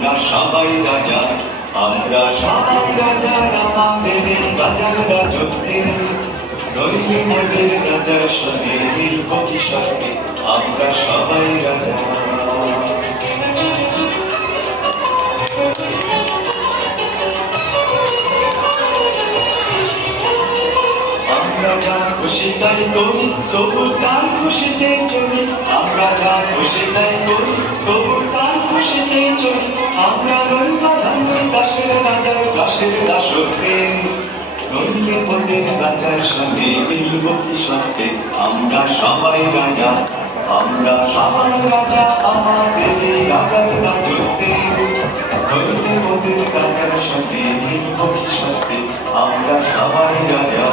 আমরা সবাই রাজা, আমরা সবাই রাজা আমাদের এই রাজার রাজত্বে। নইলে মোদের রাজার সঙ্গে মিলব কি সঙ্গে, আমরা সবাই রাজা। আমরা যা খুশি তাই করি, তবু তার খুশিতে চলি। আমরা যা খুশি তাই করি, তবু তার খুশিতে চলি। আমরা রই বাঁধান দাসের রাজার দাসের দাসত্বে। নইলে মোদের রাজার সঙ্গে মিলব কি সঙ্গে, আমরা সবাই রাজা, আমরা সবাই রাজা আমাদের এই রাজার রাজত্বে। নইলে মোদের রাজার সঙ্গে মিলব কি সঙ্গে, আমরা সবাই রাজা।